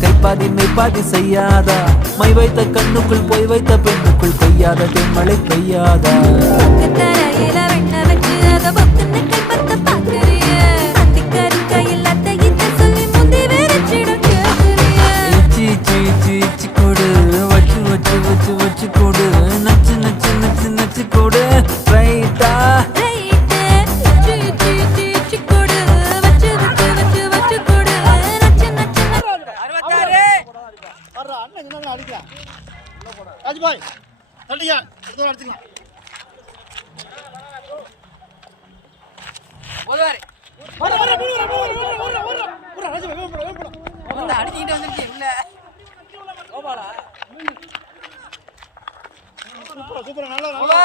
கைப்பாதி மெய்ப்பாதி செய்யாதா my வைத்த கண்ணுக்குள் போய் வைத்த பெண்ணுக்குள் பெய்யாத தென்மழை பெய்யாதா கொடு வச்சு வச்சு வச்சு வச்சு கொடு நச்சு நச்சு நச்சு நச்சு கொடு ரைட்டா அடிச்சுக்கிட்டு வந்துருச்சு இல்ல சூப்பரா நல்லா